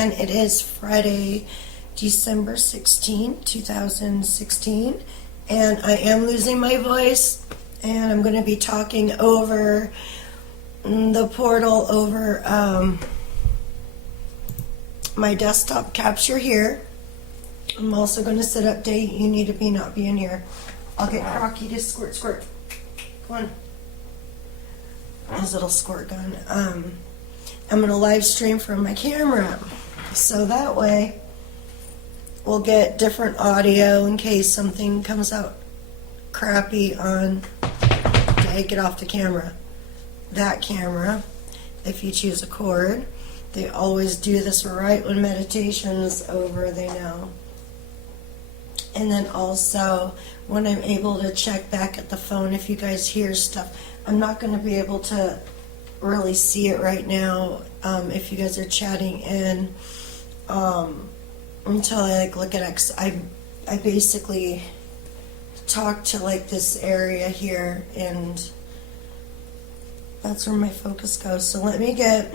and it is Friday, December 16, 2016, and I am losing my voice, and I'm going to be talking over the portal over my desktop capture here. I'm also going to set update. You need to be not be in here. I'll get Crocky to squirt. Come on. His little squirt gun. I'm going to live stream from my camera. So that way we'll get different audio in case something comes out crappy on take it off the camera. That camera, if you choose a cord, they always do this right when meditation is over, they know. And then also when I'm able to check back at the phone, if you guys hear stuff, I'm not going to be able to really see it right now if you guys are chatting in until I look at it. I basically talk to this area here, and that's where my focus goes. So let me get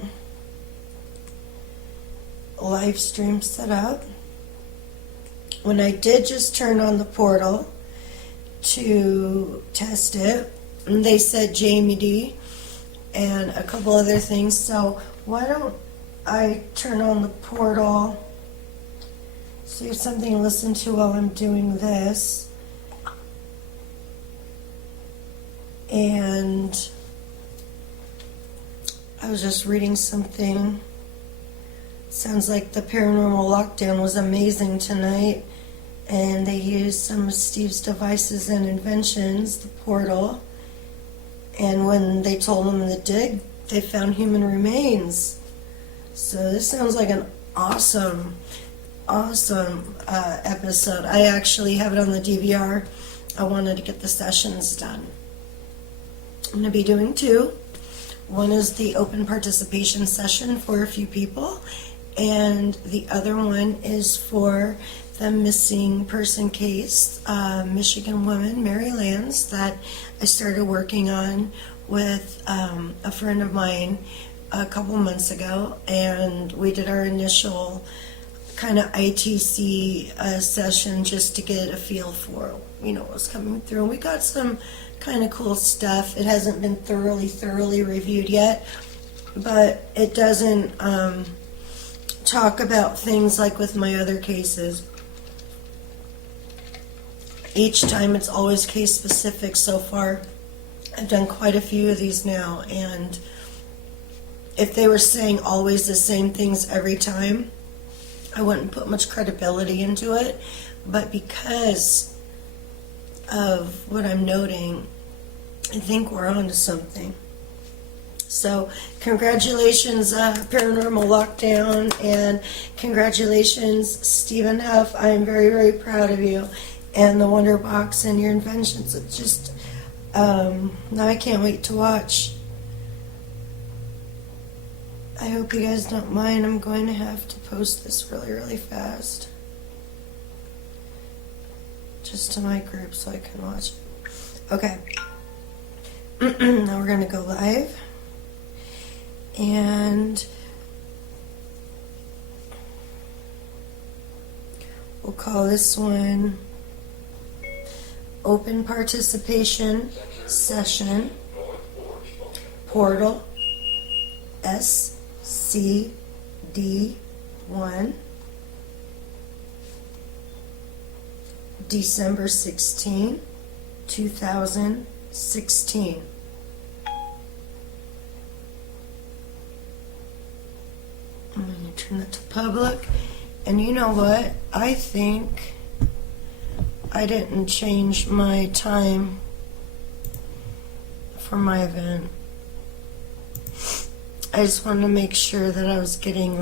a live stream set up. When I did just turn on the portal to test it, and they said Jamie D and a couple other things. So why don't I turn on the portal so you have something to listen to while I'm doing this. And I was just reading something. Sounds like the paranormal lockdown was amazing tonight, and they used some of Steve's devices and inventions, the portal, and when they told them to dig, they found human remains. So this sounds like an awesome episode. I actually have it on the DVR. I wanted to get the sessions done. I'm going to be doing two. One is the open participation session for a few people, and the other one is for the missing person case, Michigan woman, Mary Lance, that I started working on with a friend of mine a couple months ago, and we did our initial kind of ITC session just to get a feel for what was coming through. And we got some kind of cool stuff. It hasn't been thoroughly reviewed yet, but it doesn't talk about things like with my other cases. Each time it's always case specific. So far I've done quite a few of these now, and if they were saying always the same things every time, I wouldn't put much credibility into it. But because of what I'm noting, I think we're on to something. So congratulations, Paranormal Lockdown, and congratulations, Stephen Huff. I am very proud of you and the Wonder Box and your inventions. It's just, now I can't wait to watch. I hope you guys don't mind. I'm going to have to post this really fast. Just to my group so I can watch it. Okay. Now we're going to go live. And we'll call this one Open Participation Session Portal SCD1, December 16, 2016. I'm going to turn that to public. And you know what? I think I didn't change my time for my event. I just wanted to make sure that I was getting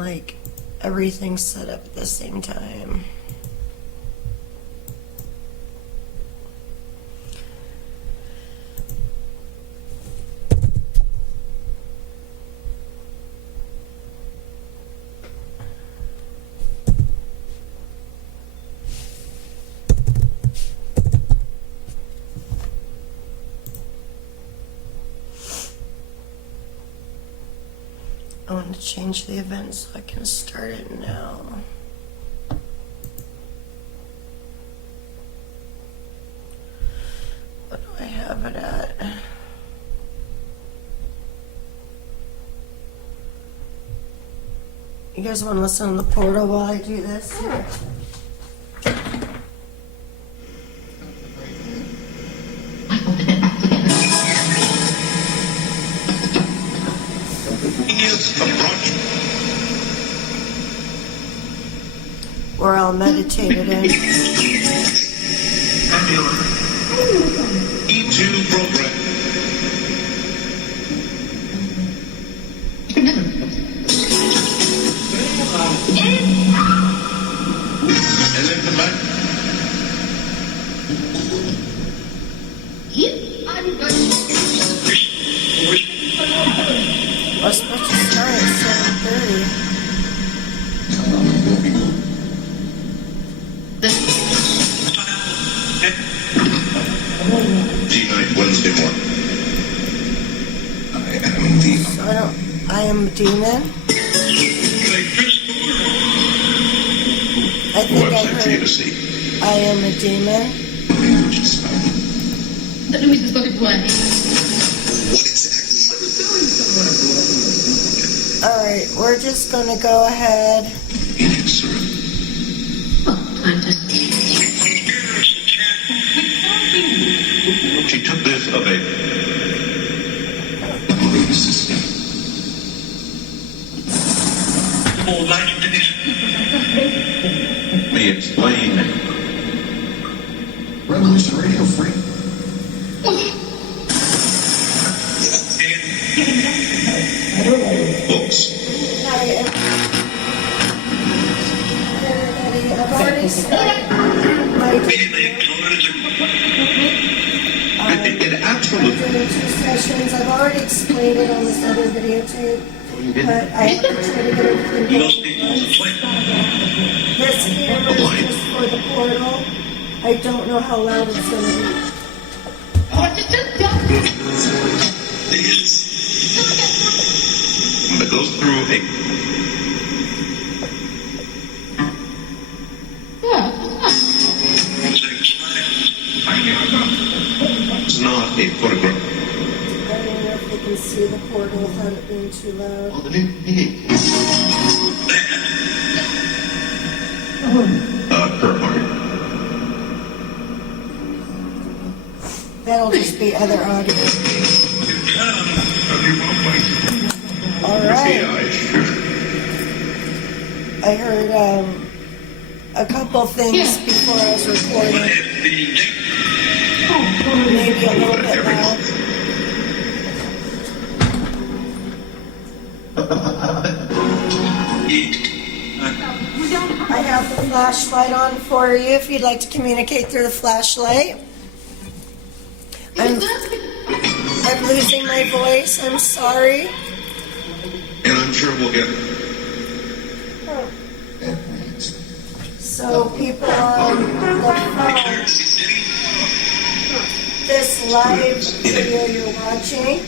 everything set up at the same time. I want to change the event so I can start it now. What do I have it at? You guys want to listen on the portal while I do this? Sure. Or I'll meditate it in. E2 program. And then come back. I was supposed to start at 7:30. G-night Wednesday morning. I am a demon. I think I Website for you to heard see. I am a demon. Alright, we're just gonna go ahead. She took this of a me explain. Revolution Radio Free. Books. Hi, everybody. I've already started my It absolutely. doing 2 sessions. I've already explained it on this other videotape, but I have to try to get everything done. This camera is just for the portal. I don't know how loud it's going to be. It goes through a. It's not a photograph. I don't know if they can see the portal without it being too loud. Her heart. That'll just be other audio. All right. I heard a couple things before I was recording. Maybe a little bit loud. I have the flashlight on for you if you'd like to communicate through the flashlight. I'm losing my voice. I'm sorry. And I'm sure we'll get. So people on the phone, this live video you're watching,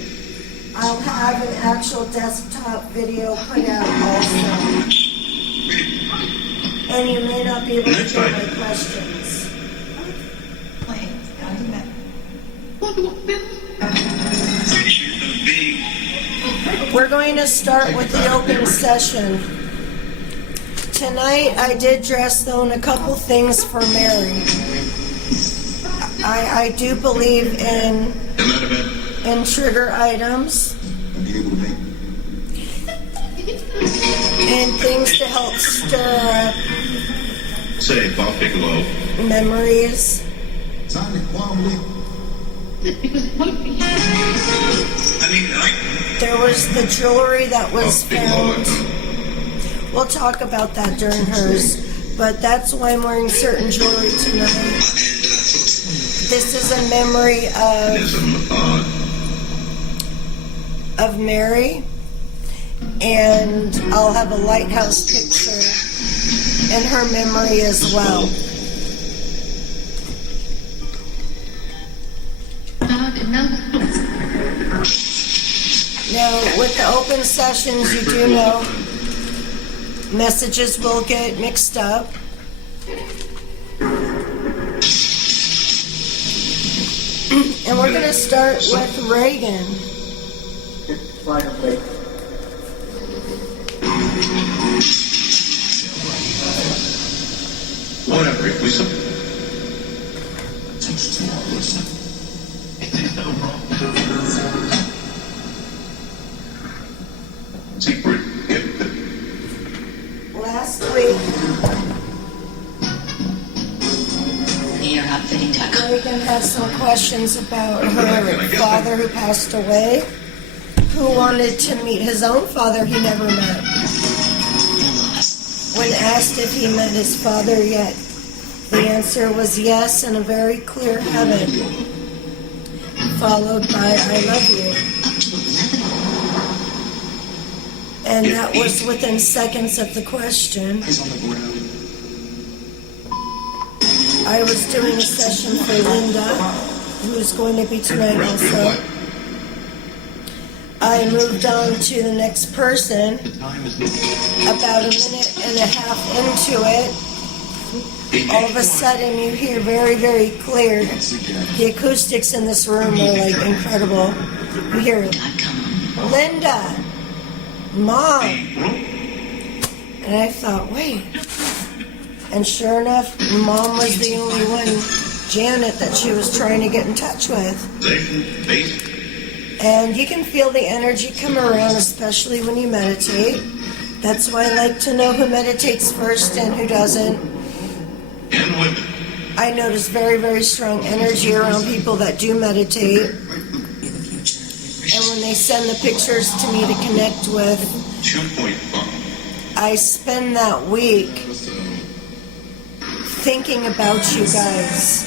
I'll have an actual desktop video put out also. And you may not be able to hear my questions. We're going to start with the open session. Tonight I did dress though in a couple things for Mary. I do believe in trigger items and things to help stir up Say Bob Bigelow. memories. There was the jewelry that was found. We'll talk about that during hers, but that's why I'm wearing certain jewelry tonight. This is a memory of Mary, and I'll have a lighthouse picture in her memory as well. Now, with the open sessions, you do know messages will get mixed up. And we're going to start with Ragan. Whatever, if we secret gift. Last week, Ragan had some questions about her father who passed away, who wanted to meet his own father he never met. When asked if he met his father yet, the answer was yes, in a very clear heaven, followed by I love you. And that was within seconds of the question. I was doing a session for Linda, who's going to be tonight also. I moved on to the next person. About a minute and a half into it, all of a sudden you hear very, very clear. The acoustics in this room are like incredible. You hear Linda, Mom. And I thought, wait. And sure enough, Mom was the only one, Janet, that she was trying to get in touch with. And you can feel the energy come around, especially when you meditate. That's why I like to know who meditates first and who doesn't. And women. I notice very, very strong energy around people that do meditate. And when they send the pictures to me to connect with, 2.5. I spend that week thinking about you guys.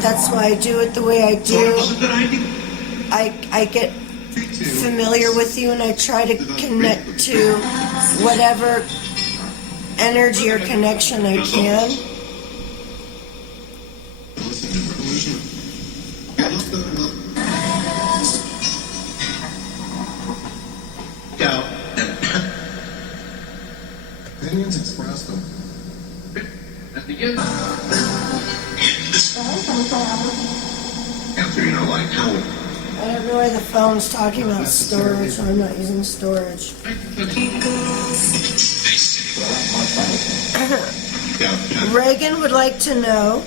That's why I do it the way I do. I get familiar with you and I try to connect to whatever energy or connection I can. Opinions expressed them. After, like how. I don't know why the phone's talking about storage when I'm not using storage. Ragan would like to know,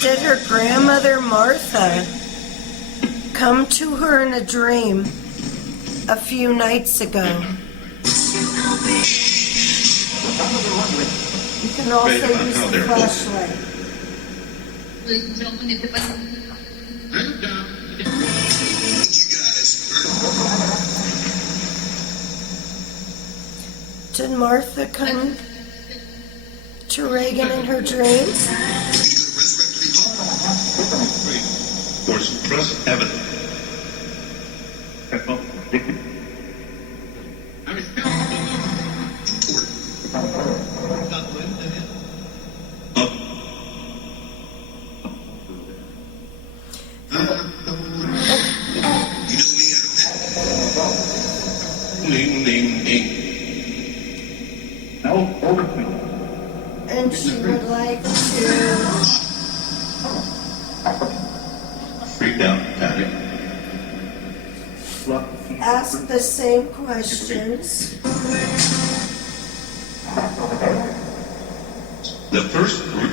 did her grandmother Martha come to her in a dream a few nights ago? You can also use the flashlight. Did Martha come to Ragan in her dream? Or suppress evidence. Ding, ding, ding. And she would like to Freaked out, panic. ask the same questions. The first group.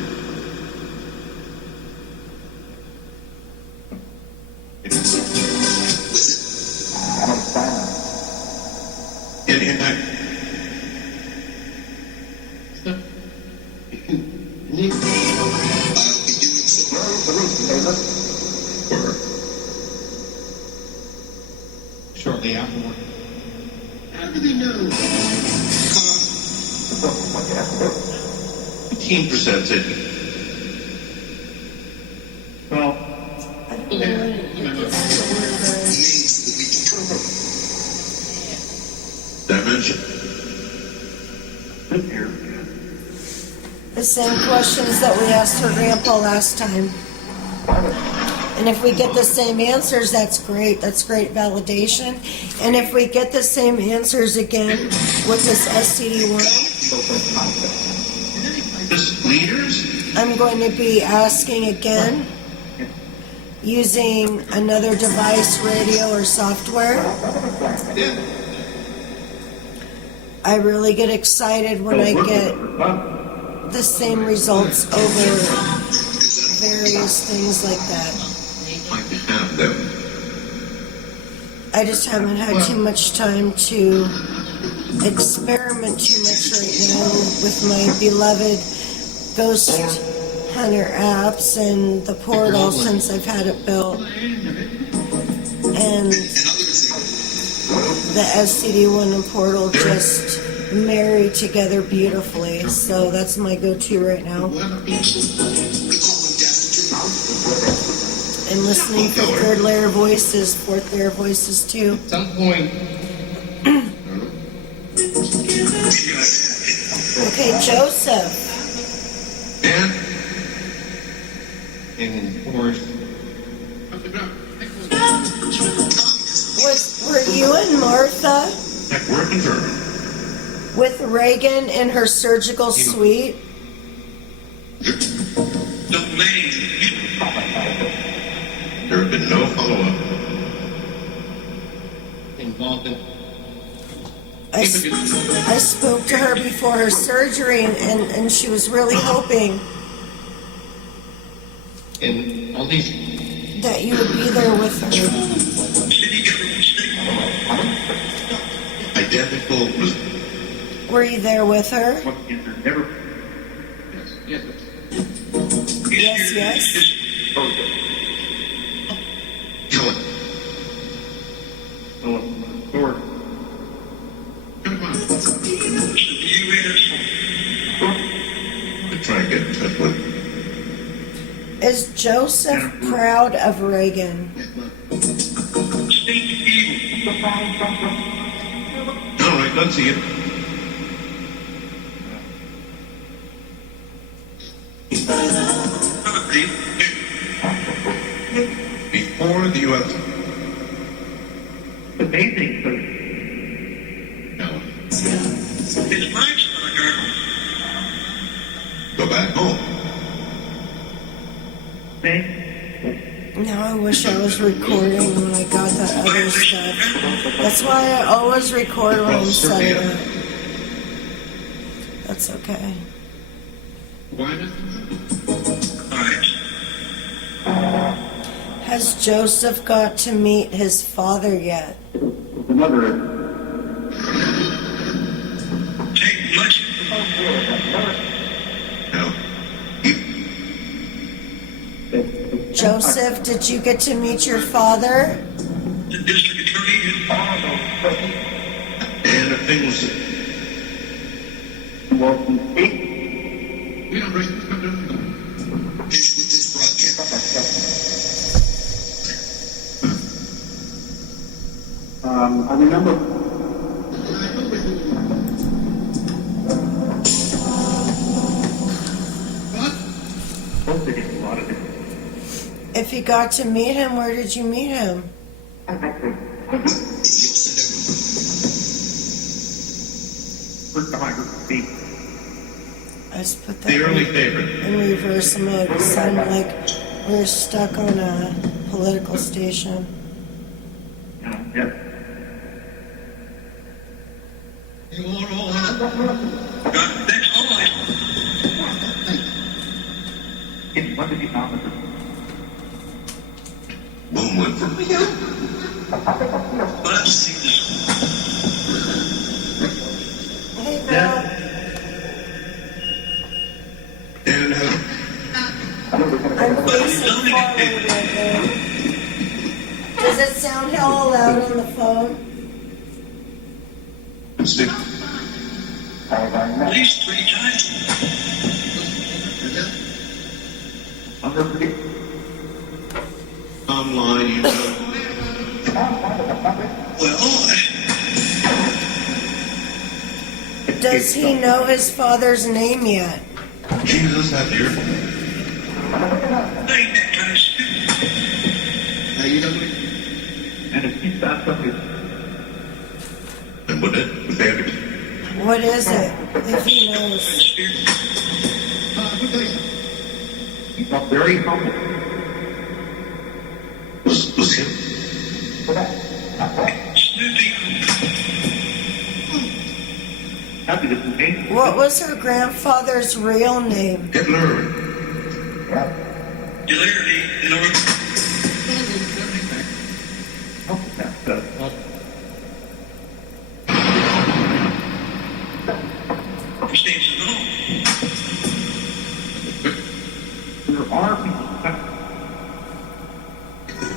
In fact, Shortly afterward. how do they know? 15% said. Well, I don't know what it is. dimension. The same questions that we asked her grandpa last time. And if we get the same answers, that's great. That's great validation. And if we get the same answers again with this SCD1, Just leaders? I'm going to be asking again using another device, radio, or software. I really get excited when I get the same results over various things like that. Like to have them. I just haven't had too much time to experiment too much right now with my beloved Ghost Hunter apps and the portal since I've had it built. And the SCD1 and portal just marry together beautifully. So that's my go-to right now. And listening for third layer voices, fourth layer voices too. At some point, Okay, Joseph. And and of course, Were you and Martha we're confirmed. with Ragan in her surgical suite? Don't name. There have been no follow-up. involved in I spoke to her before her surgery, and she was really hoping in all these that you would be there with her. Identical. Were you there with her? Never. yes, Yes, yes. Kill it. or Come on. Try and get in touch with. Is Joseph proud of Ragan? All right, let's see it. Before the U.S. The bathing suit. No. His life's Go back home. Thank Now I wish I was recording when I got the other stuff. That's why I always record when I'm setting up. That's okay. Why not? Has Joseph got to meet his father yet? another. Take much. No. Joseph, did you get to meet your father? The district attorney. And if things. Well, We don't break this down. I remember. Supposed to get a lot of it. If you got to meet him, where did you meet him? First time I heard speak. I just put The early that favorite. in reverse mode. It sounded like we were stuck on a political station. Yeah. You want all that? That's all I. What did you found? One went from you. Let's see this. Hey, Bill. And I'm facing forward right now. Does it sound hella loud on the phone? stick. At least 3 times. Online, you know. Well, Does he know his father's name yet? Jesus, have your. I ain't that kind of stupid. That's something. And what that was that? What is it? If he knows. He felt very humble. Was him? Happy to be me. What was her grandfather's real name? Hitler. You later, you know what? Oh, that's there are people.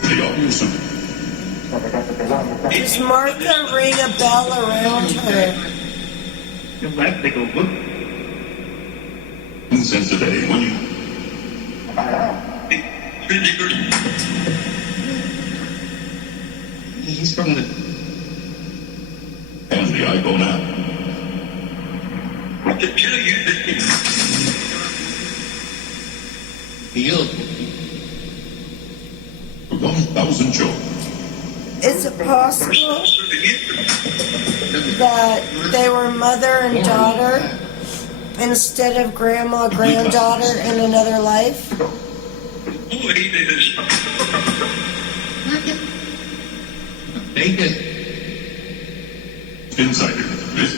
They all knew something. Does Martha ring a bell around her? You left, they go, look. Since today, when you He's from the. and the eye go now. To tell you that Field. 1,000 children. Is it possible that they were mother and daughter instead of grandma, granddaughter in another life? They did. Insider. This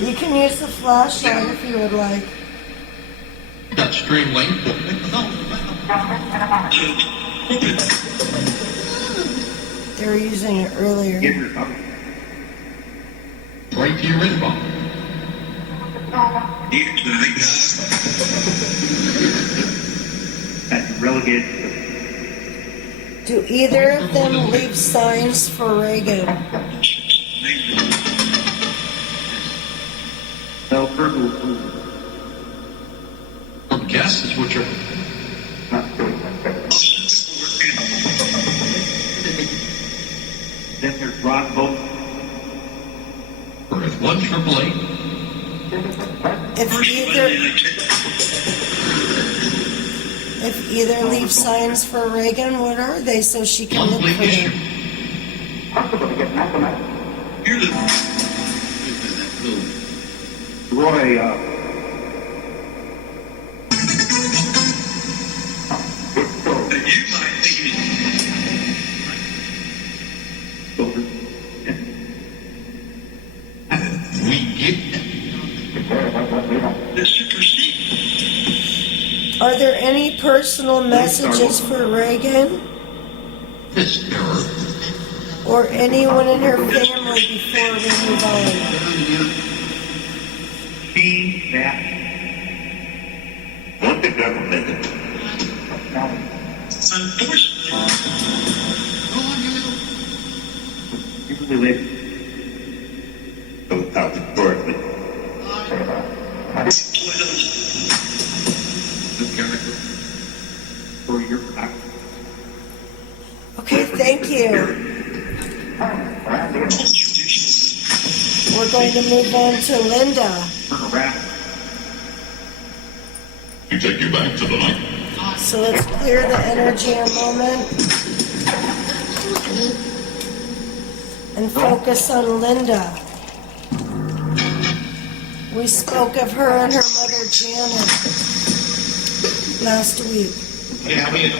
You can use the flashlight if you would like. That stream link. They were using it earlier. get your cover. Right to your inbox. That's relegated to Do either of them leave signs for Ragan? no purple. Guess is what you're. Then there's Rock Boat. Or it's 1-888. If either leave signs for Ragan, what are they so she can look Monthly for issue. them? Roy, We get Are there any personal messages for Ragan this error. or anyone in her family before we move on? she, that, what the government usually live. don't have to birth me. This character for your act. Okay, thank you. We're going to move on to Linda. Turn around. You take you back to the night. So let's clear the energy a moment and focus on Linda. We spoke of her and her mother Janet last week. Yeah, I mean,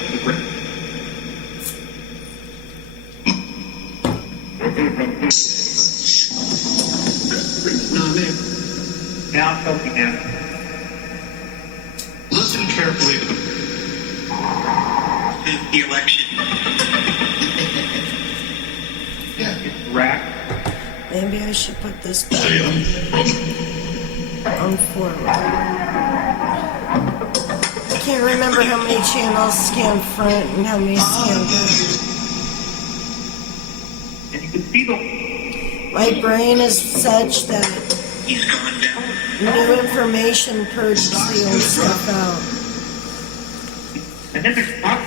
Now, something happened. listen carefully to The election. yeah. It's rack. Maybe I should put this Say back I'm on forward. I can't remember how many channels scan front and how many scan back. And you can see the. My brain is such that He's gone down. new information purges the old stuff out. And then there's Rock.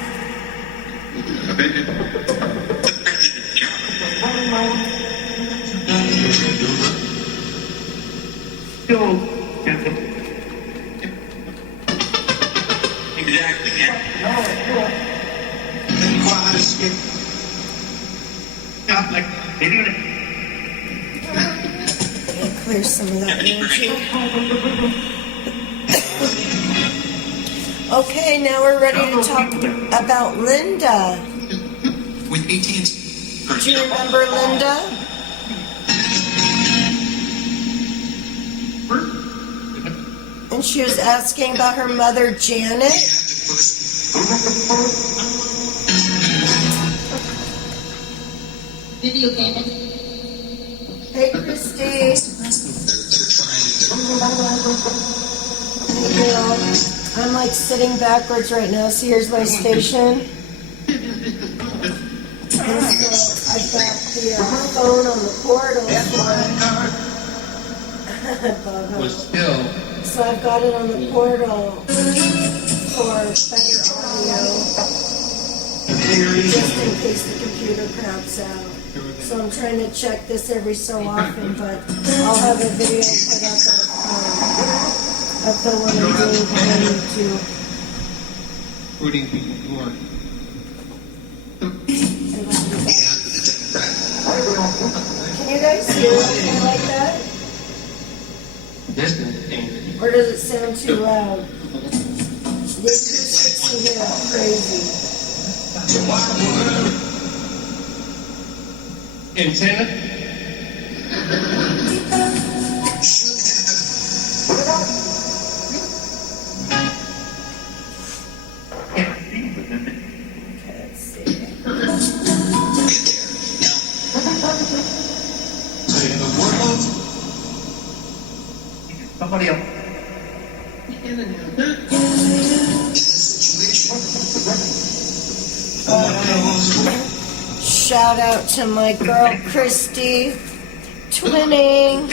Still. Exactly, yeah. Not like, Maybe when Clear some of that energy. Okay, now we're ready to talk about Linda. with AT&T. Do you remember Linda? And she was asking about her mother, Janet. Video game. Hey, Christy. You know, I'm like sitting backwards right now. So here's my station. And so I've got the phone on the portal for Was still So I've got it on the portal for better audio, just in case the computer craps out. So I'm trying to check this every so often, but I'll have a video put up of the one I'm doing behind YouTube. putting people who are Can you guys hear anything like that? distant and Or does it sound too loud? The acoustics in here are crazy. antenna. Okay, let's see. somebody else. Shout out to my girl Christy, twinning.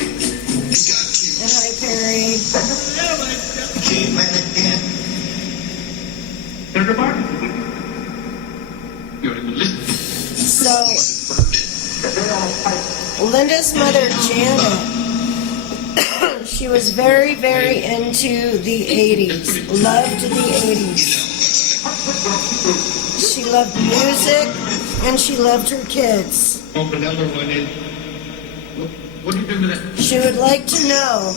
And hi Perry. There's a bar. You're listening. So, Linda's mother Janet, she was very, very into the 80s, loved the 80s. She loved music and she loved her kids. Oh, another one is. What do you do with that? She would like to know,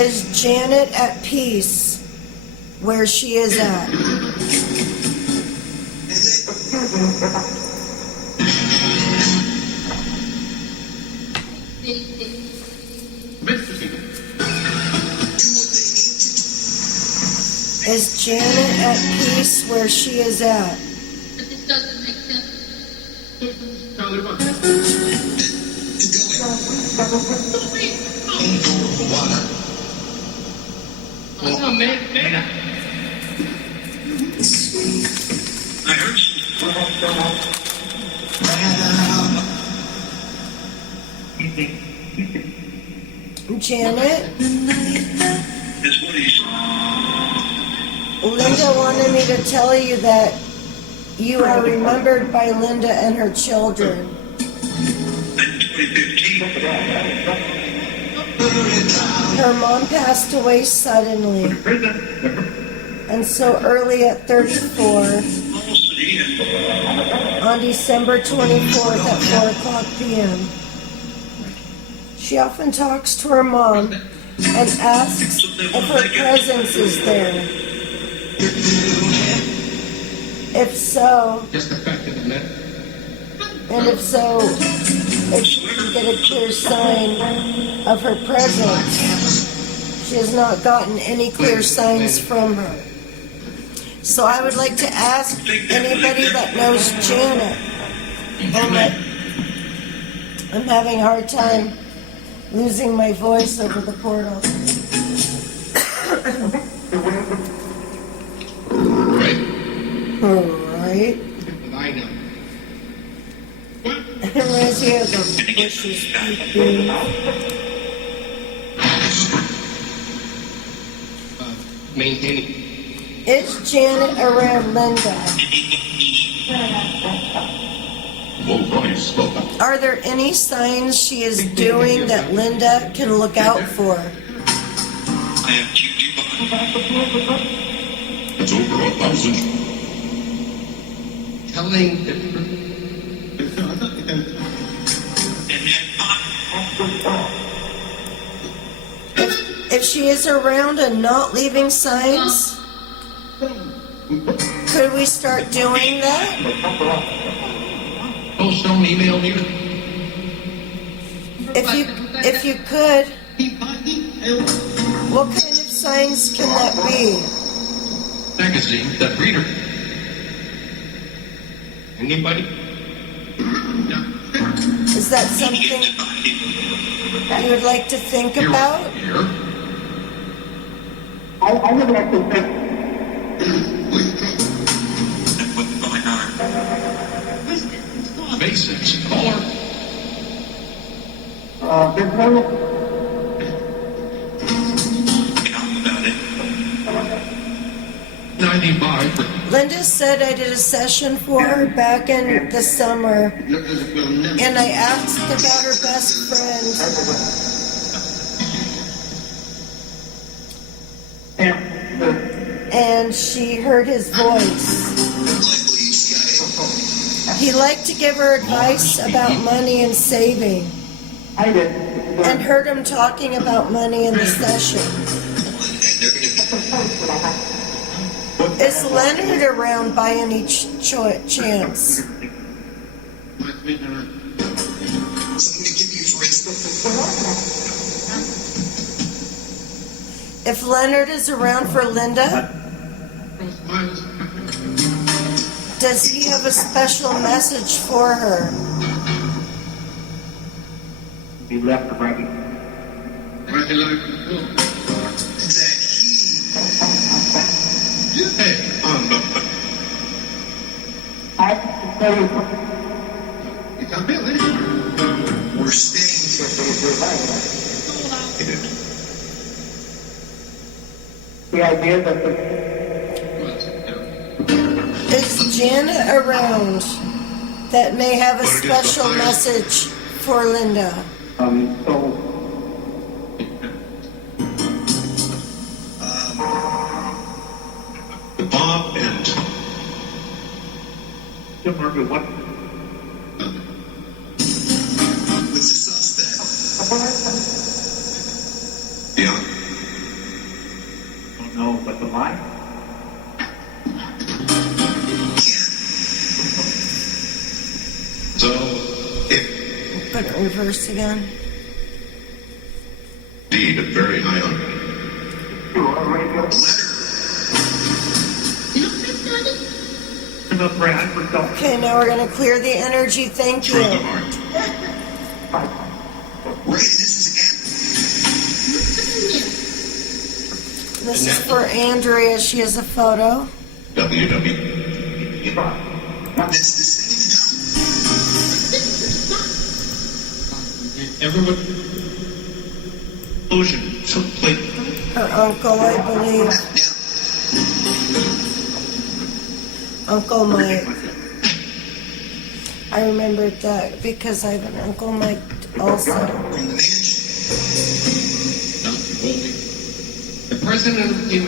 is Janet at peace where she is at? Is Janet at peace where she is at? But this doesn't make sense. Oh, man. I heard Janet? this one is Linda wanted me to tell you that you are remembered by Linda and her children. in 2015. Her mom passed away suddenly, and so early at 34, on December 24th at 4 o'clock p.m. She often talks to her mom and asks if her presence is there. If so, Just the fact of the matter. and if so, if she can get a clear sign of her presence. She has not gotten any clear signs from her. So I would like to ask anybody that knows Janet. I'm having a hard time losing my voice over the portal. Right. Alright. I know. It reminds me of the bushes peeping. Maintaining. Is Janet around Linda? Low price spoken. Are there any signs she is doing that Linda can look out for? I have QT. It's over 1,000. Telling the And then If she is around and not leaving signs, could we start doing that? post on email me. If you could, what kind of signs can that be? Magazine, that reader. Anybody? Is that something you would like to think Here. about? Here. and what's going on? Basics. Caller. Get on about it. 95 for Linda said I did a session for her back in the summer, and I asked about her best friend. And she heard his voice. He liked to give her advice about money and saving. And heard him talking about money in the session. Is Leonard around by any chance? If Leonard is around for Linda, does he have a special message for her? Be left to Ragan. Hey, It's a bill, isn't it? We're staying the idea that Is Jana around that may have a special message for Linda? Bob and what? What's the suspect? yeah. Don't know, but the lie? So, if Put it reverse again. indeed a very high honor. Okay, now we're going to clear the energy. Thank Through the you. heart. This is for Andrea. She has a photo. WW. everyone. Illusion took place. Her uncle, I believe. Uncle Mike. I remembered that because I have an Uncle Mike also. The president of the team.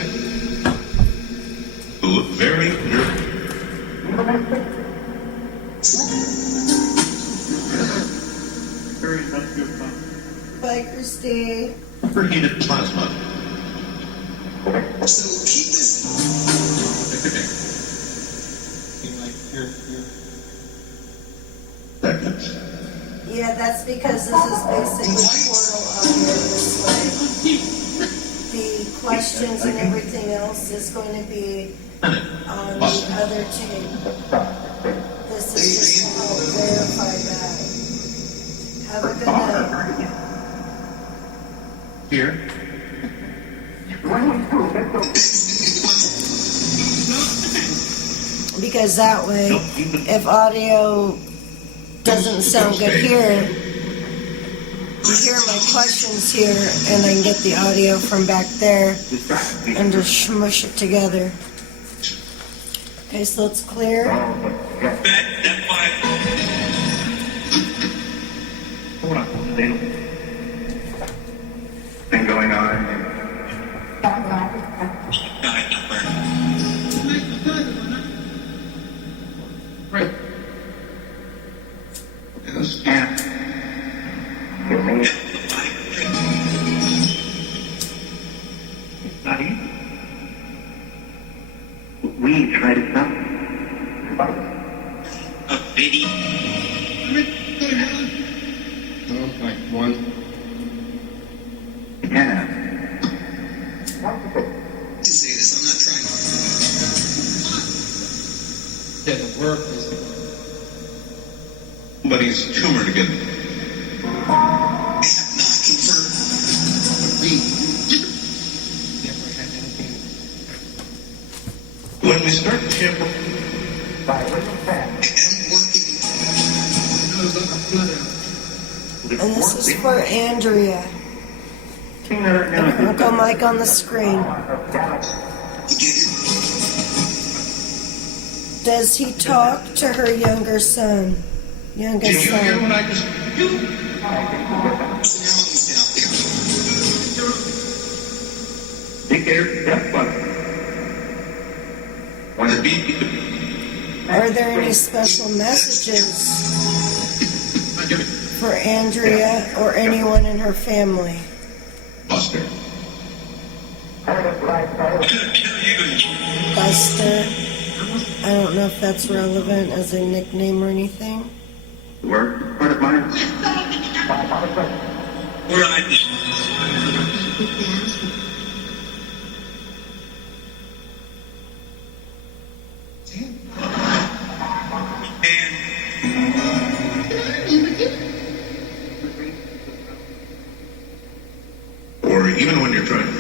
Who looked very nervous. Bye, Christy. Overheated plasma. So keep this. Seconds. Yeah, that's because this is basically portal audio this way. The questions and everything else is going to be on the other tape. This is just to help verify that. Have a good night. Here. Because that way, if audio doesn't sound good here, you hear my questions here, and I can get the audio from back there and just smush it together. Okay, so it's clear. That file. Hold on. Thing going on. try to stop? A video. Oh, like one. Yeah. To say this, I'm not trying. Didn't work. But he's tumored again. I have not confirmed. Never had anything. When we start tampering, I am working. And this is for Andrea. And Uncle Mike on the screen. You get it? Does he talk to her younger son? Youngest did you hear son. what I just... Personalities out there. Take care. Yep, but. The beat... Are there any special messages for Andrea or anyone in her family? Buster. Buster. I don't know if that's relevant as a nickname or anything. Work. Part of mine. Where I just... Or even when you're trying.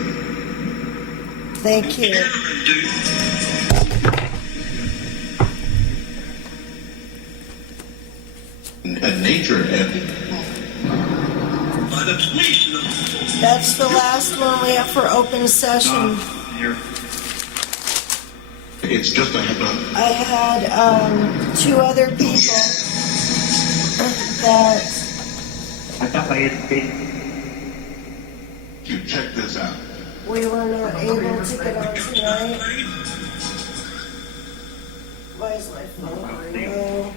Thank you. Nature by the police. That's the last one we have for open session. Here. It's just a hypnotic. I had 2 other people that I thought I had paid. You check this out. we were not able to get on tonight. Why is my phone ringing?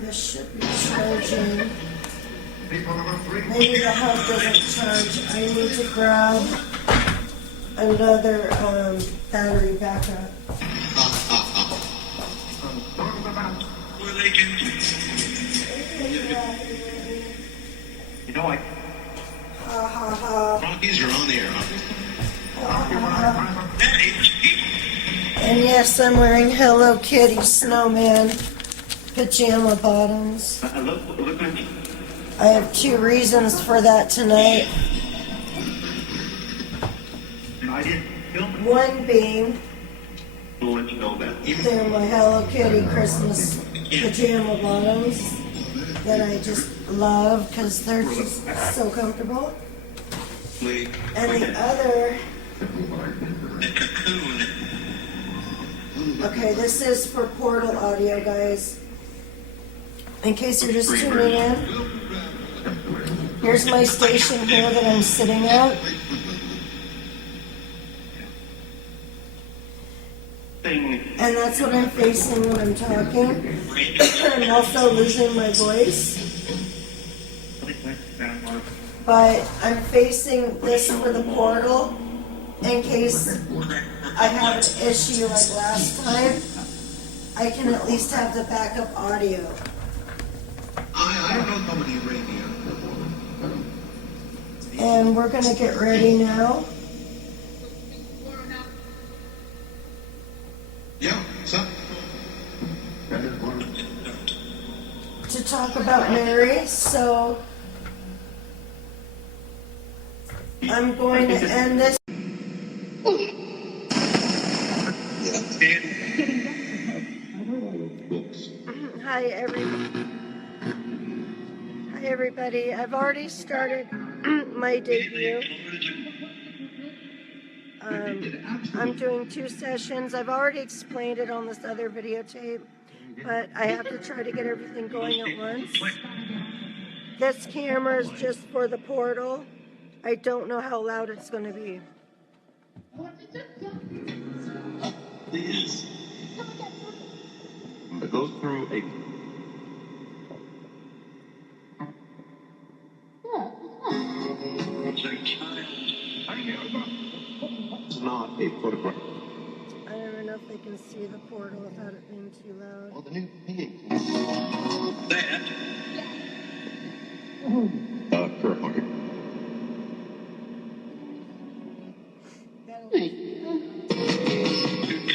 This should be charging. Maybe the hub doesn't charge. I need to grab another battery backup. Where they can... You know, I. Ha ha ha. Rockies, you're on the air, And yes, I'm wearing Hello Kitty snowman pajama bottoms. Look at me. I have 2 reasons for that tonight. I didn't film One being to let you know that. they're my Hello Kitty Christmas pajama bottoms that I just love because they're just so comfortable. And the other, okay, this is for Portal audio, guys. In case you're just tuning in, here's my station here that I'm sitting at. And that's what I'm facing when I'm talking. I'm also losing my voice. But I'm facing this for the portal in case I have an issue like last time. I can at least have the backup audio. I don't know how many radio. And we're going to get ready now. Yeah, what's up? To talk about Mary, so I'm going to end this. Hi everybody. I've already started my debut. I'm doing 2 sessions. I've already explained it on this other videotape, but I have to try to get everything going at once. This camera is just for the portal. I don't know how loud it's going to be. It goes through a... the portal without it being too loud. Well, the new P18. That. Per heart. To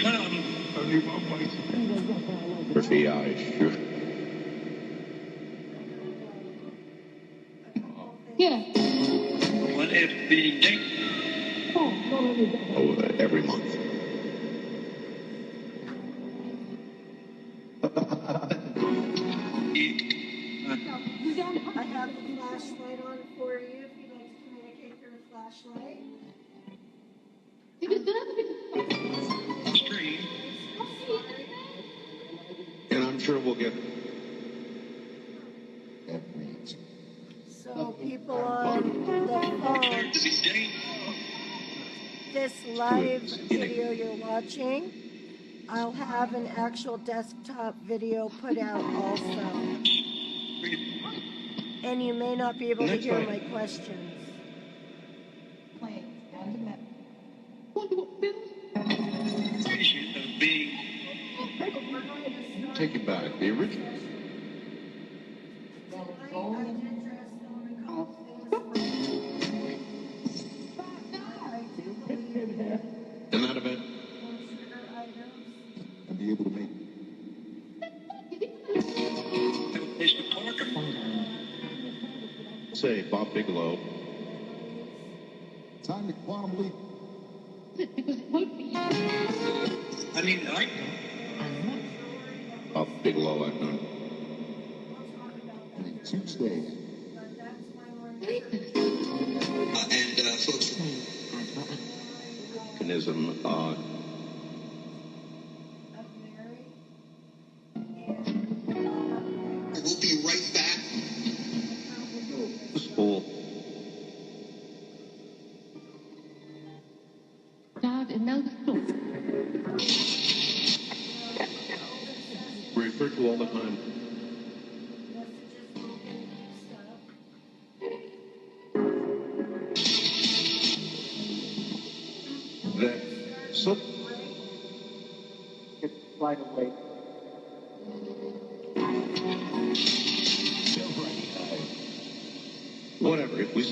come. Only one way to Yeah. What if the date? Every month. I have the flashlight on for you if you'd like to communicate through a flashlight. Screen. And I'm sure we'll get. So people on the phone, To the date. this live video you're watching, I'll have an actual desktop video put out also. And you may not be able to hear my questions. Vision of being. Take it back. The original. And that event. And be able to make. Have a place to park. Say, Bob Bigelow. Time to quantum leap. I mean, Bob Bigelow, I've known. Tuesday. and folks. Mechanism. We'll be right back. School. Refer to all the time. That so. get right away. Whatever. If we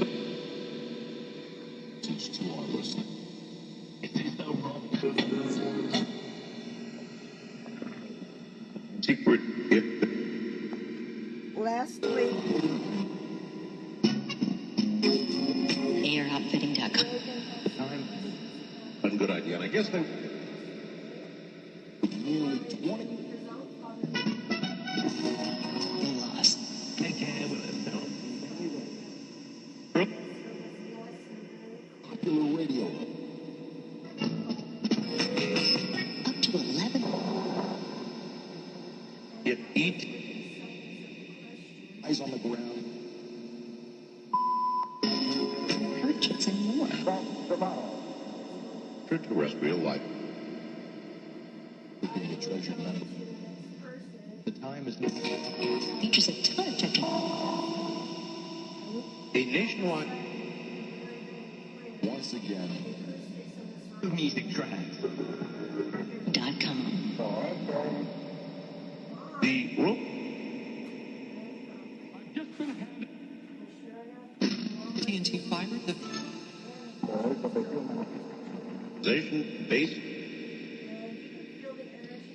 teach to our listeners. Secret gift. Last week, AirOutfitting.com. That's a good idea. And I guess then. Nearly 20. Lost. Popular radio. Up to 11. It eat. Eyes on the ground. Purchase and more. Extraterrestrial life. Being a treasured member. The time is Features a ton of technology. a nationwide. Once again. Music tracks. .com. The rope. TNT fiber. The Station base.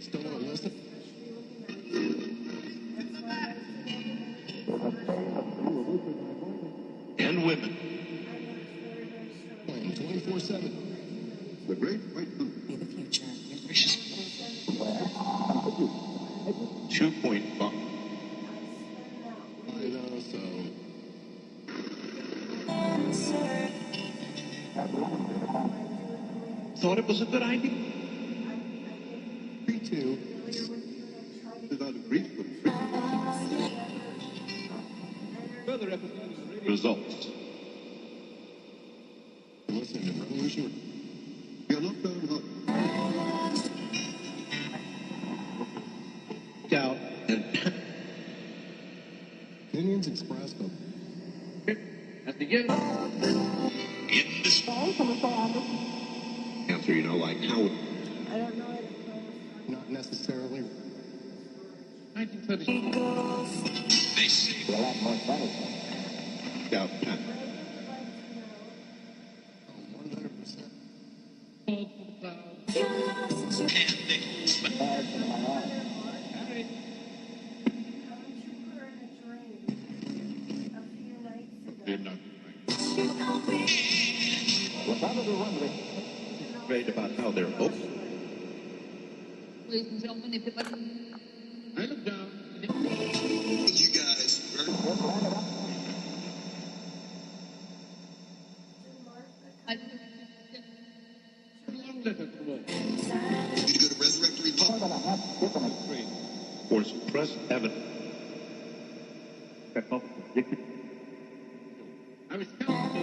Still want to listen? And women. 24/7. The great white boot. be the future. Your precious. 2.5. I know, so. Thought it was a good idea. Me too. Without a brief further episodes. Results. Listen to Revolution. We are not down hot. Out and opinions expressed at the end. In this Answer, you know, like how. I don't know. Not necessarily. 1930. They say Doubt Pat. 100%. Did not. Great about how they're open. Ladies and gentlemen, if it wasn't I look down. you guys. I You to go to Resurrect Republic. Or suppress evidence. I was telling you.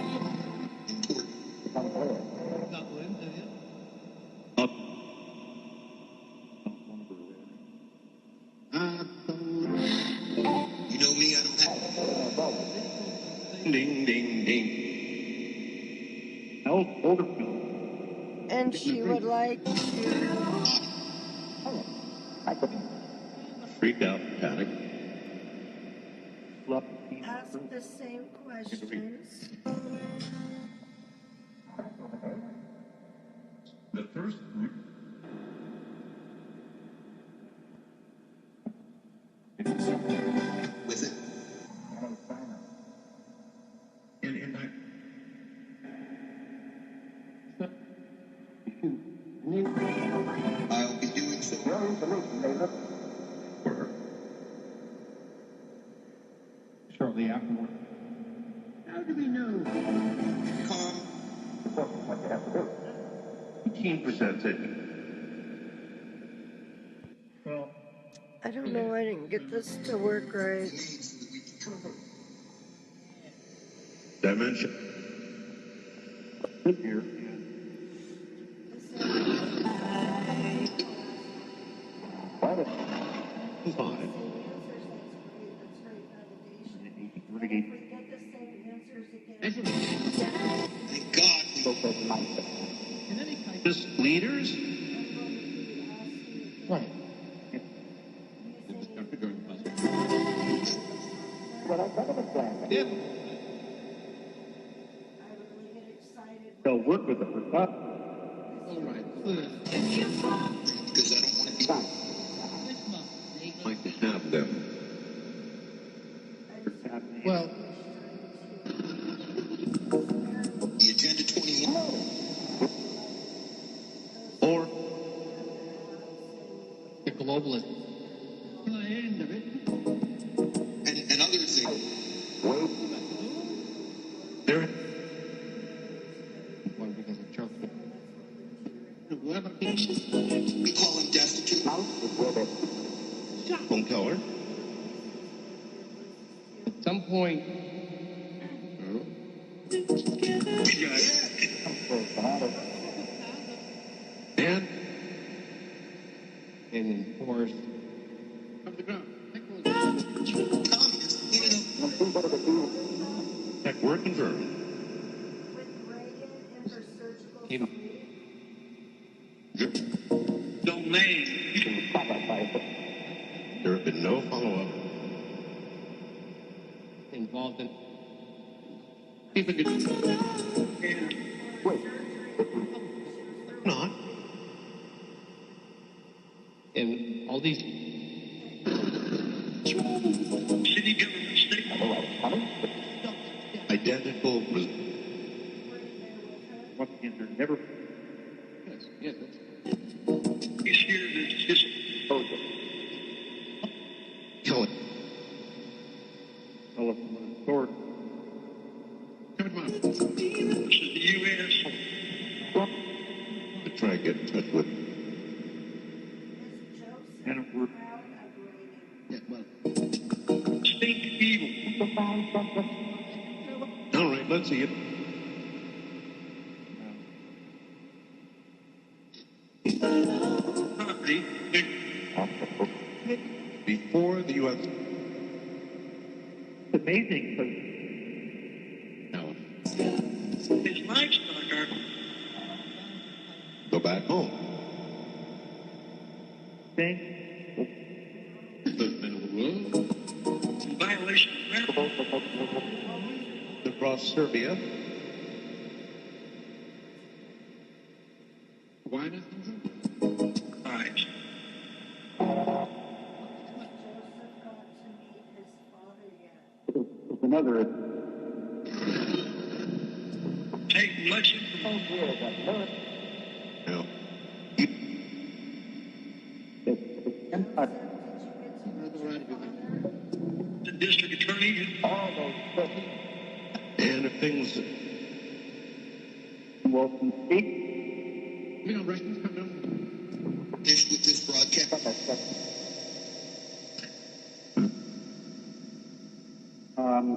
Important. You know me, I don't have. Ding, ding, ding. Older film. And she would like to. Freaked out, panic. Ask the same questions. The first group. With it. In that. I'll be doing so. Shortly afterward. How do we know? Calm. 18% said. Well, I don't know. I didn't get this to work right. Dimension. Here. Fine. Thank God. Just leaders? right. Yeah. They'll work with them for fun. All right. Because I don't want to be. Like to have them. Well, The Agenda 21. Or the globalists. The end of it. And other things. they're Well, because of Charles. We call him destitute. Von Keller. At some point. And Enforced. Of the ground. Communists. tech work confirmed. With Ragan and her surgical Came up. Domain. There have been no follow-up. Involved in. Keep it. Not. In all these. City government state. Identical. What again? They're never. Yes. Yes. He's here to just. Kill it. Tell us from the sword. Come on. This is the U.S. To try and get in touch with. And we're. Yeah, well. Think evil. All right, let's see it. Property. Before the U.S. It's amazing Now, His livestock are. go back home. thing. Violation Across Serbia. Why not? Alright. Joseph got to meet his father yet. It's another. Take much information. No. The district attorney. And if things Well, speak. You know, Russians come down. finish with this broadcast,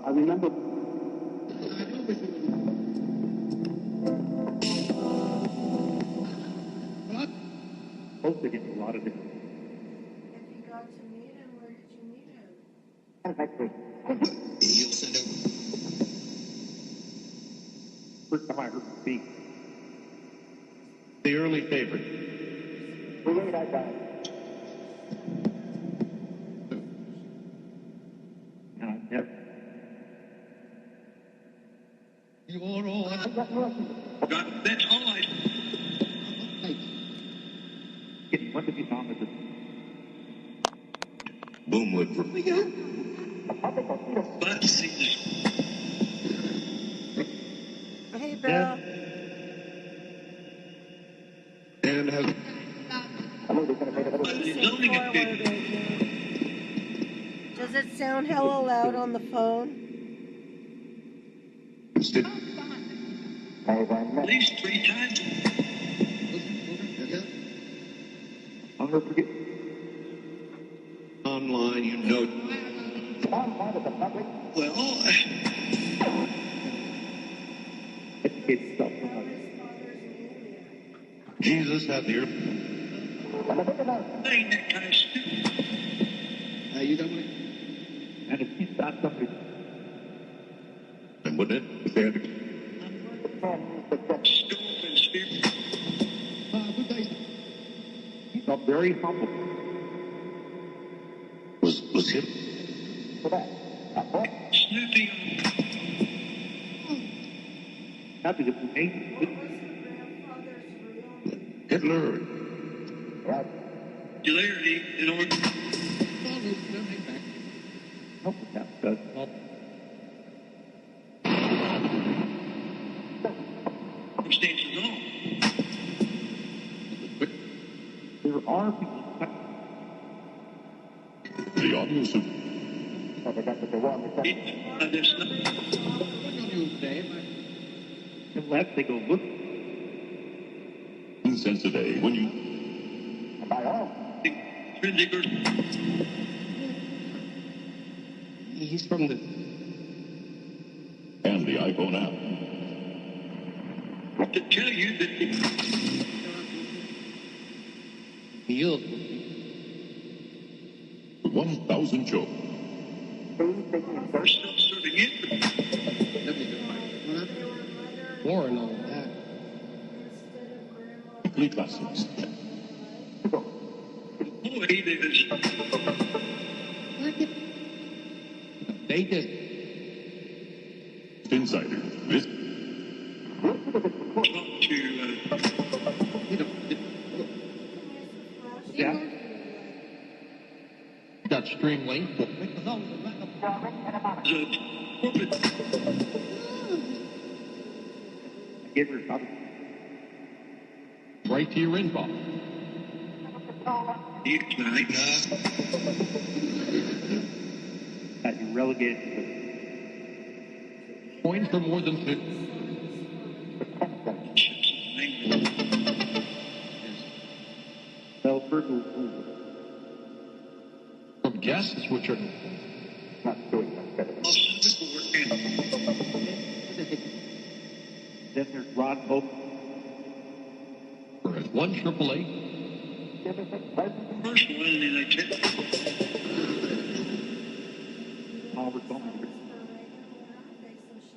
I remember. Supposed to get a lot of different. If you got to meet him, where did you meet him? he'll send out. First time I heard him speak. The early favorite. Yep. You're all. God, that's all I. When did he come with this? Boomwood for But see, Hey, Bill. and has zoning official. Does it sound hella loud on the phone? instead At least 3 times. I'll never forget. online, you know, Well, Educate stuff. Jesus had the earth. saying that kind of stupid. You done with it? And if he's not somebody. And wouldn't it? If they had to, Storm and spirit. He's a very humble. was him. Snooping. Happy to be made. Hitler. Hilarity in order. Help with that. Does. Circumstances all. There are people. The audio soup. There's Unless they go look. Since today, when you nothing intrinsic or. He's from the. and the iPhone app. To tell you that healed 1,000 shows. are still serving it. More and all that. Weekly classics. Boy, there's. They did. Insider. This Talk to. Yeah. That string length. The corporate. Give her a copy. Right to your inbox. Tonight. That you relegated to Coins for more than 50. Belford. From guests, which are Not doing much better. Then there's Rod Hope. for 1-888. First one, and then I check. Albert Bowman.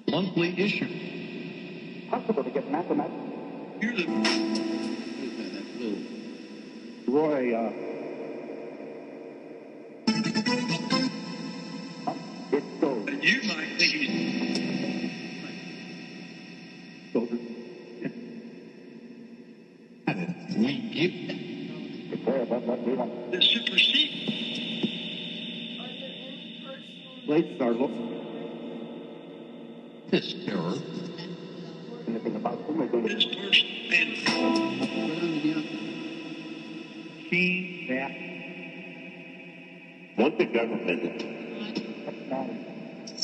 Monthly issue. Possible to get mathematics. Here's a. Roy, places are look. This terror. Anything about them? This person and Machine that. once the government,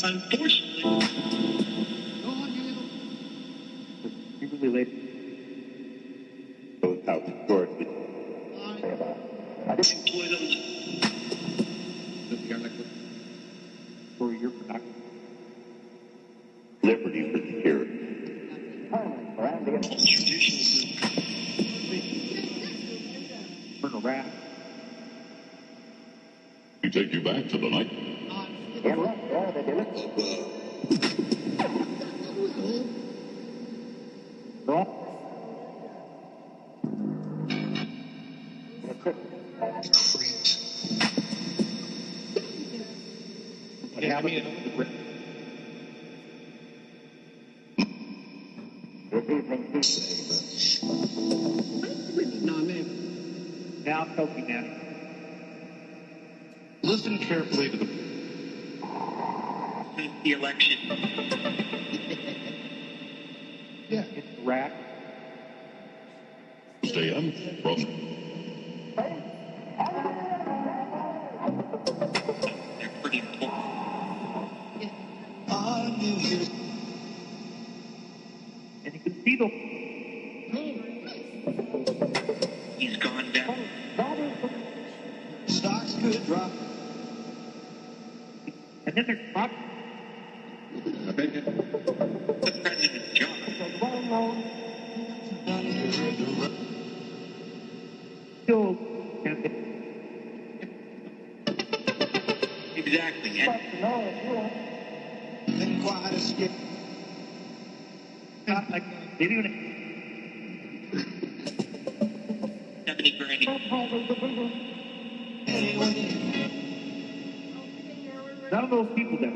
unfortunately, You really late. goes out to George. Employed on for your production. Liberty for security. Burn a rat. We take you back to the night. Now, Toby, man. Listen carefully to the election. Yeah, it's a rat. Stay in. From They're pretty important. And you can see the. He's gone down. Stocks could drop. And then there's crop. The president's job. Still. Exactly. And Then quite escape. Not like they don't. 70 grand. None of those people that.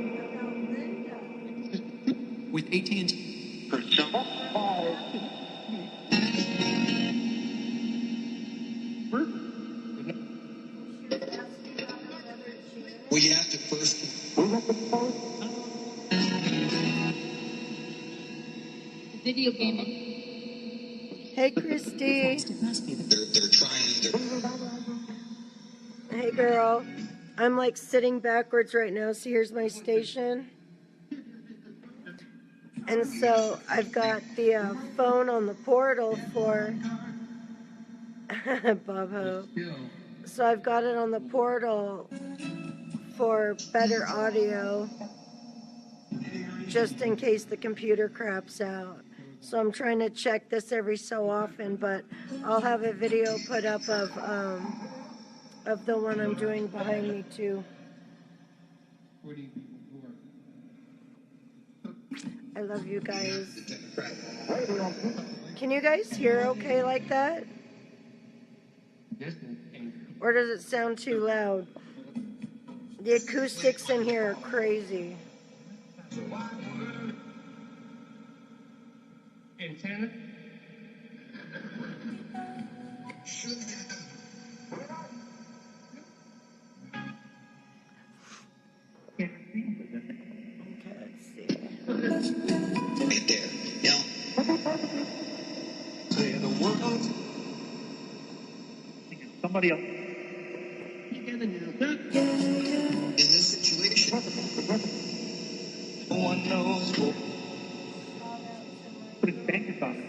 With AT&T. For some. Well, you have to first. Video gaming. Hey, Christy. It must be the They're trying. Hey, girl. I'm like sitting backwards right now. So here's my station. And so I've got the phone on the portal for Bob Hope. So I've got it on the portal for better audio, just in case the computer craps out. So I'm trying to check this every so often, but I'll have a video put up of the one I'm doing behind me too. I love you guys. Can you guys hear okay like that? Or does it sound too loud? The acoustics in here are crazy. Antenna? Okay, let's see. Right there. Now, say the world. Somebody else. In this situation, no one knows what. Put his fingers on it.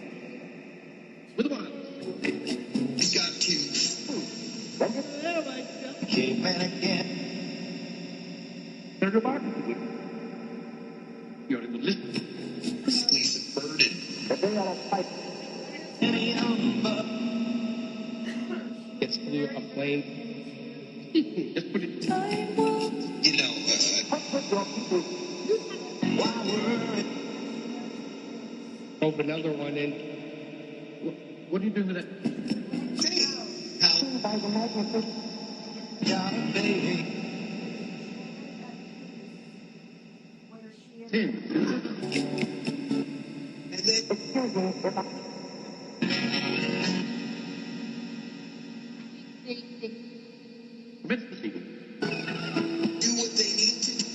With what? He's got to. Caveman again. There's a barbecue. You ought to go listen. Physically subverted. Gets through a plane. Just put it. You know, why worry? Drove another one in. What are you doing with that? Hey, how? Got a baby. Tim. And then, Mr. Stephen. do what they need to do.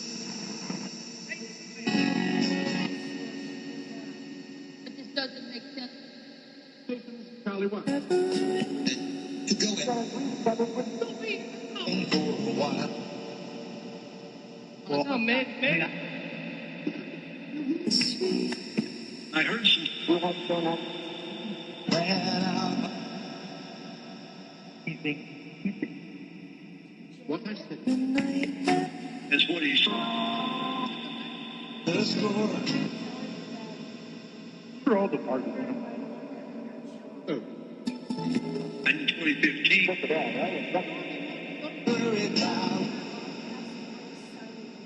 Well, I heard some. What I said. That's what he said. For all the parts. Oh. In 2015,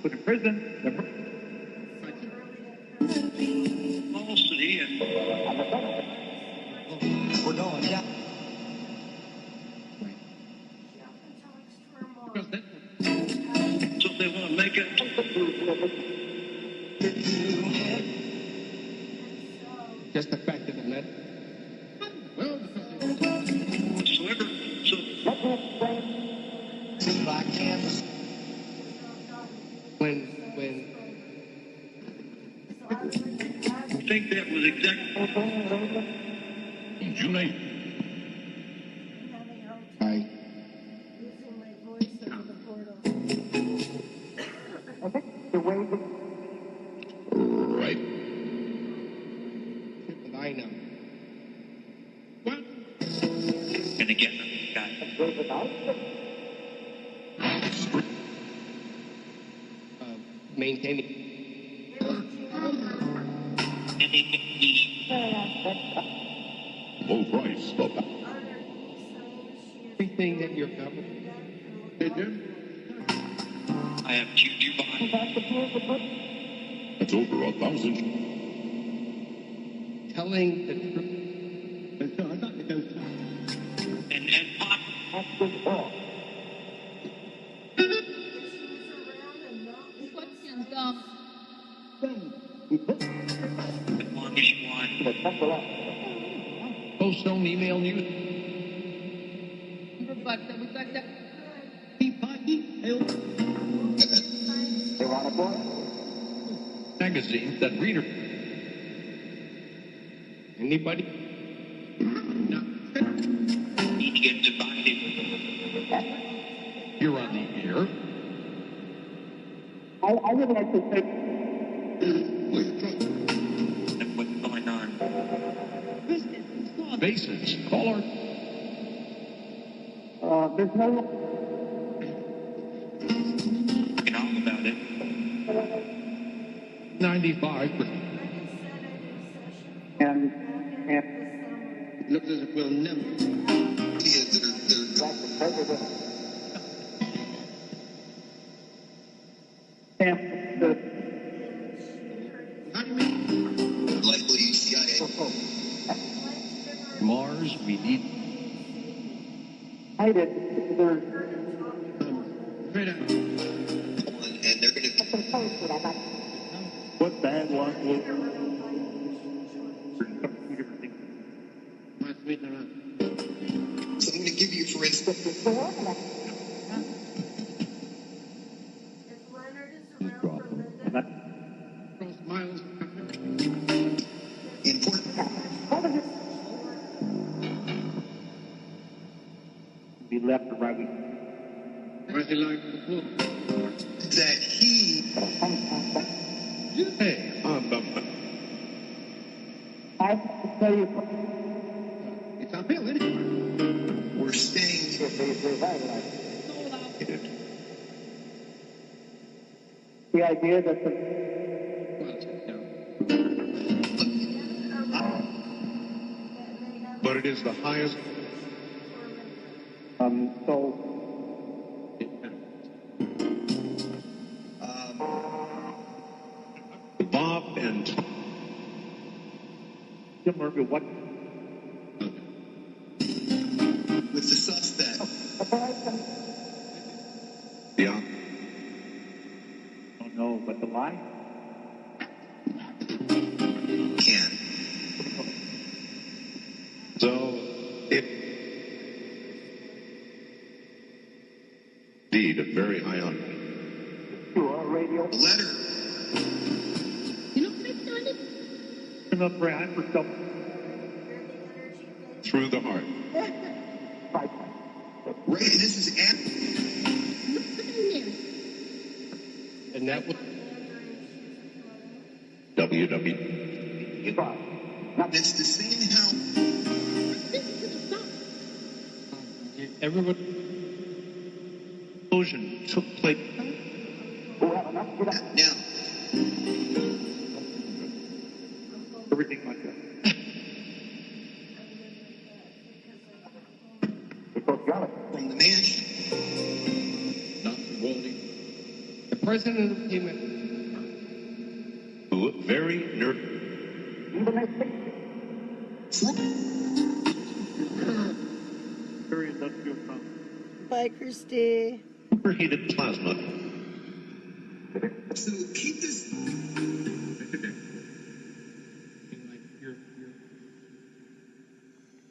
Put in prison. falsity and We're going down. Because that so they want to make it. just the fact of the matter. Well, So Seems like Kansas. when I think that was exactly. June 8th. I Losing my voice over the portal. Right. I know. What? And again, guy. Maintaining. Low price. Everything that you're covered. Did you? I have juju bond. That's over 1,000. Telling the truth. And pop. Questions, As long as you want. Post don't email you. but we got that. Magazines that reader. Anybody? No. Need to get divided. You're on the air. I would like to say, And what's going on? Bases. Caller. there's no, Talking all about it. 95%. and And It looks as if we'll never. Ideas that and the are likely CIA. Mars, we need. I did, there's Right out. And they're going to. what bad luck was. So I'm going to give you, for instance, If Leonard is around for Linda, Cross miles. important Be left or right. Where's he like the floor? that he Hey, I have to tell you, it's uphill, isn't it? were staying. the idea that the Well, check it out. But it is the highest. so Bob and Jim Murphy, what With the suspect. yeah, don't know, but the lie. Can. so it indeed a very high honor. Radio. The letter. Enough brand for stuff. Through the heart. Right. This is after. that was WW. It's the same house. everyone. Explosion took place. Now, Everything like that. from the mansion. Dr. Goldie. The president of the Very nervous. Very industrial complex. Bye, Christy. Superheated plasma. So keep this.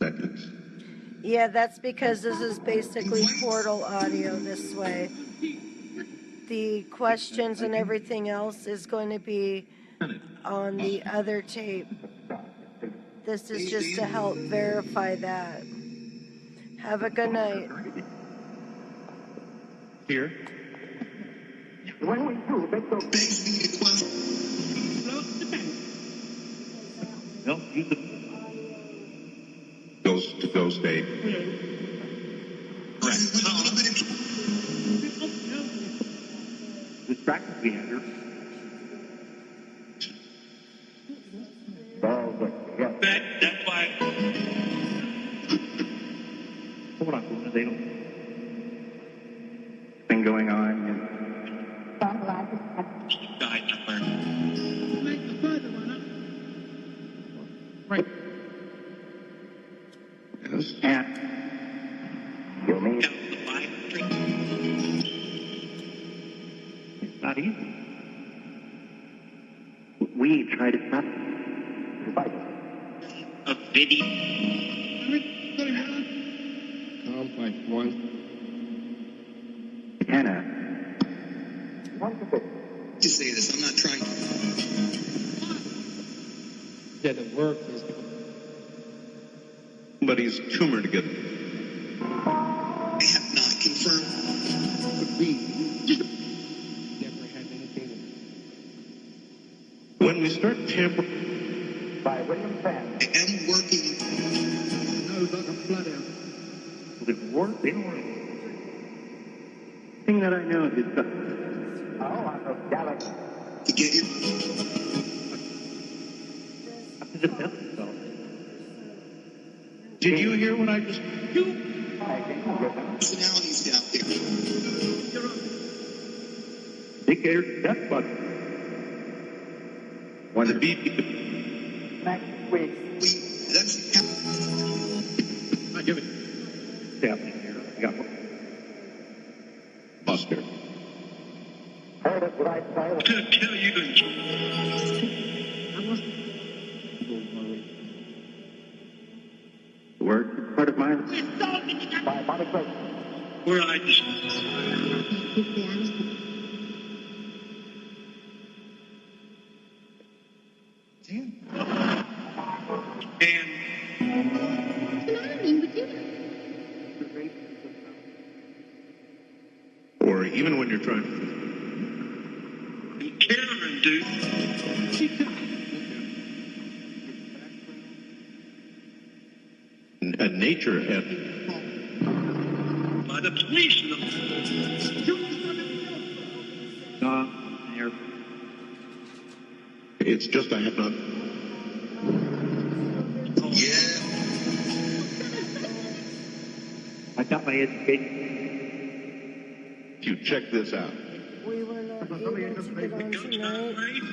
Seconds. Yeah, that's because this is basically portal audio this way. The questions and everything else is going to be on the other tape. This is just to help verify that. Have a good night. Here. Begs me to question. No, use the ghost to ghost day. Distracted behavior. That's why. Hold on, they don't. Thing going on. Died somewhere. Make the further one up. Right. Yes. Down the five drink. It's not easy. We try to stop A video. Complex one. Hannah. To say this, I'm not trying to. Yeah, the work is. Somebody's tumor to get. I have not confirmed. Could be. Never had anything. When we start tampering. I am working. Nose like a blood out. They don't work. Thing that I know is the. To get your Did you hear what I just? personalities out there. Take care of that button. One to be. That's I give it. What's happening here? I got one. Buster. To tell you the The word part of mine. where I just and Or even when you're trying. Karen do. A nature had. By the police. It's just I have not. yeah. I got my education. You check this out. We were not able to get on tonight.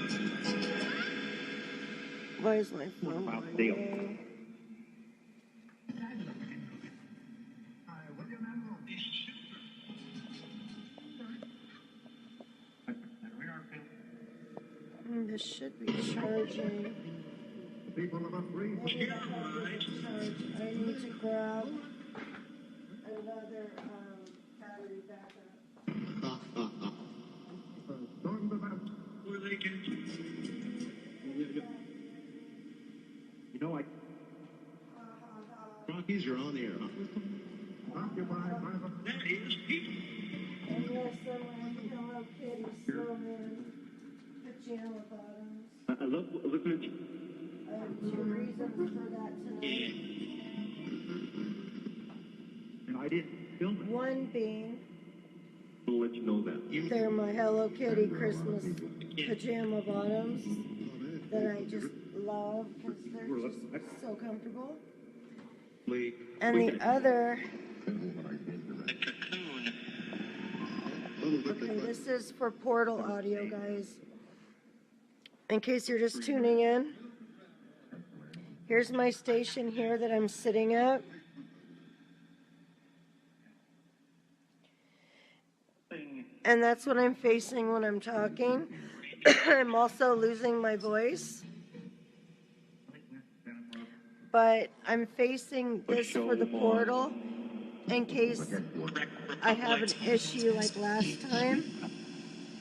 Why is my phone ringing? This should be charging. I need to grab another battery backup. Where they can. You know, Rockies, you're on the air. That is people. And yes, I'm like Hello Kitty Snowman. pajama bottoms. I love looking at you. I have 2 reasons for that tonight. And I didn't film it. One being, We'll let you know that. they're my Hello Kitty Christmas pajama bottoms that I just love because they're just so comfortable. And the other, okay, this is for Portal Audio, guys. In case you're just tuning in, here's my station here that I'm sitting at. And that's what I'm facing when I'm talking. I'm also losing my voice. But I'm facing this for the portal in case I have an issue like last time.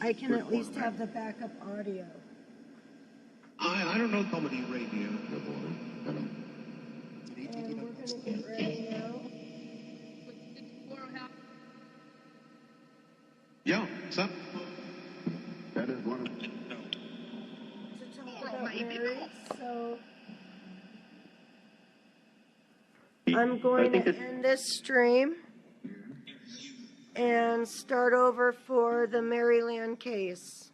I can at least have the backup audio. I don't know comedy radio. And we're going to get ready now. Yeah, son. That is one of To talk about Mary, so I'm going to end this stream and start over for the Maryland case.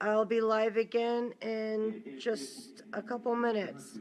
I'll be live again in just a couple minutes.